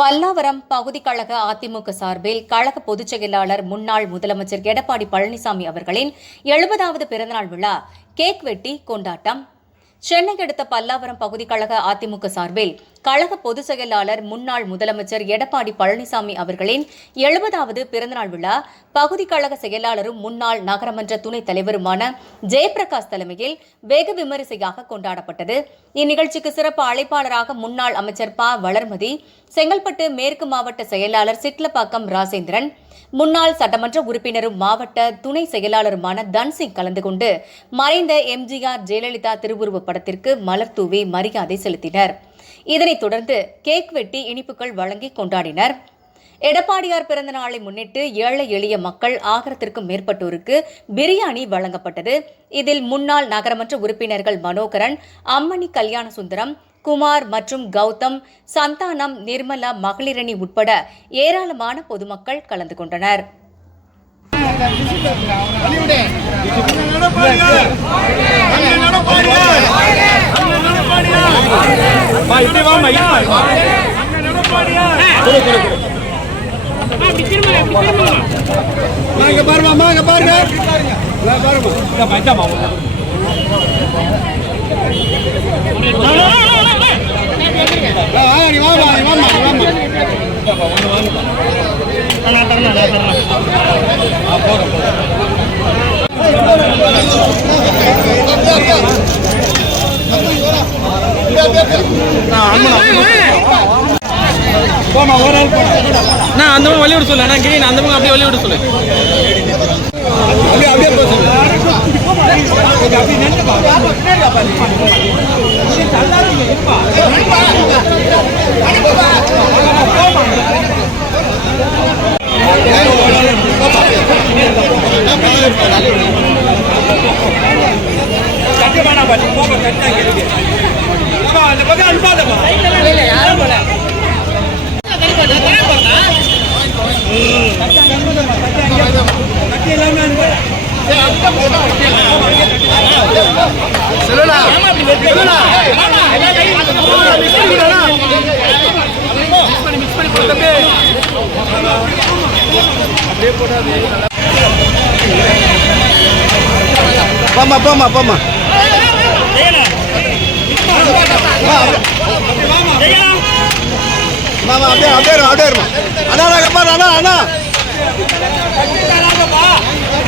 பல்லாவரம் பகுதி கழக அதிமுக சார்பில் கழக பொதுச் செயலாளர் முன்னாள் முதலமைச்சர் எடப்பாடி பழனிசாமி அவர்களின் எழுபதாவது பிறந்தநாள் விழா கேக் வெட்டி கொண்டாட்டம். சென்னை அடுத்த பல்லாவரம் பகுதி கழக அதிமுக சார்பில் கழக பொதுச் செயலாளர் முன்னாள் முதலமைச்சர் எடப்பாடி பழனிசாமி அவர்களின் எழுபதாவது பிறந்தநாள் விழா பகுதி கழக செயலாளரும் முன்னாள் நகரமன்ற துணைத் தலைவருமான ஜெயபிரகாஷ் தலைமையில் வெகு விமரிசையாக கொண்டாடப்பட்டது. இந்நிகழ்ச்சிக்கு சிறப்பு அழைப்பாளராக முன்னாள் அமைச்சர் ப. வளர்மதி செங்கல்பட்டு மேற்கு மாவட்ட செயலாளர் சிட்லப்பாக்கம் ராசேந்திரன் முன்னாள் சட்டமன்ற உறுப்பினரும் மாவட்ட துணை செயலாளருமான தன்சிங் கலந்து கொண்டு மறைந்த எம்ஜிஆர் ஜெயலலிதா திருவுருவ படத்திற்கு மலர் தூவி மரியாதை செலுத்தினர். இதனைத் தொடர்ந்து கேக் வெட்டி இனிப்புகள் வழங்கி கொண்டாடினர். எடப்பாடியார் பிறந்த நாளை முன்னிட்டு ஏழை எளிய மக்கள் ஆகரத்திற்கும் மேற்பட்டோருக்கு பிரியாணி வழங்கப்பட்டது. இதில் முன்னாள் நகரமன்ற உறுப்பினர்கள் மனோகரன் அம்மணி கல்யாண சுந்தரம் குமார் மற்றும் கௌதம் சந்தானம் நிர்மலா மகளிரணி உட்பட ஏராளமான பொதுமக்கள் கலந்து கொண்டனர். இப்படி வாமா இங்க பாருமா இங்க பாருங்க பாருமா வாமா வாமா வாமா நான் அந்த பக்கம் வழி விட சொல்லு நான் கிரீன் அந்த பக்கம் அப்படியே வழி விட சொல்லு அப்படியே அப்படியே போ சொல்லு போமா போமா போமா மாமா அப்படியே அப்படியே இரு, அப்படியே இருமா. அண்ணா அண்ணா.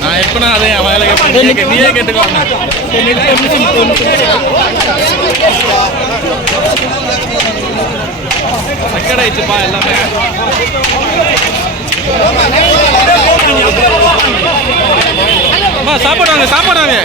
நான் எப்பனா அதே என் வேலை கேட்பேன் நீயே கேட்டுக்கோ ரெக்கார்ட் ஆயிடுச்சுப்பா எல்லாமே. அம்மா, சாப்பாடு வாங்க சாப்பாடு வாங்க.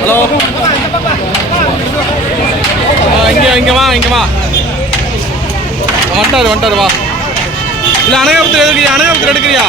ஹலோ. இங்க வா இங்க வா. வந்துட்டாரு வந்துட்டாரு வா. இல்ல அனகாபுரத்தில் எடுக்கிறியா? அனகாபுரத்தில் எடுக்கிறியா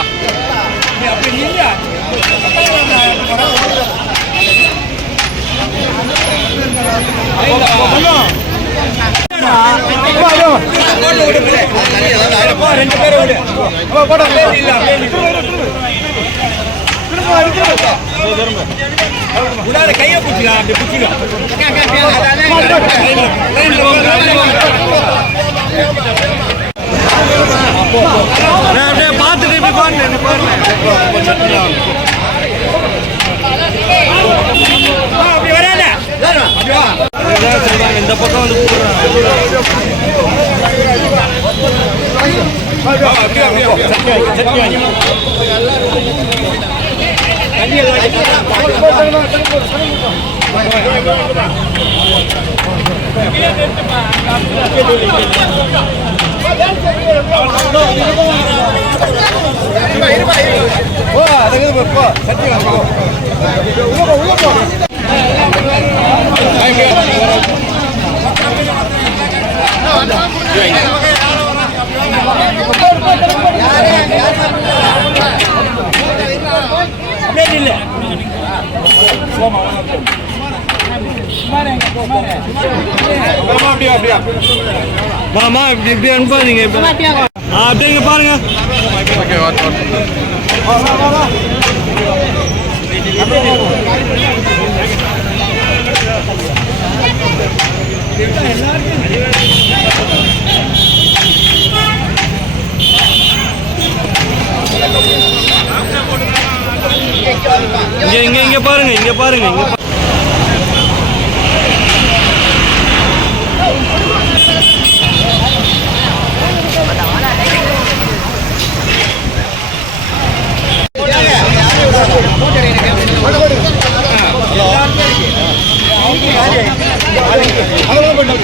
அப்படியே பார்த்துட்டு இப்படி பாருங்க இப்படி பாருங்க இதான் சொல்றாங்க, இந்த பக்கம் வந்து ஓ அதுக்கு போ சட்டி வாங்க உள்ள போ உள்ள போ யாரே யாரே பேர் இருப்பா மாமா இப்படி இப்படி அனுப்பாதீங்க இப்ப. அப்படியே இங்க பாருங்க. எல்லாருக்கும் இங்கே இங்கே இங்கே பாருங்கள் இங்கே பாருங்கள் இங்கே அவ்வளோ பண்ண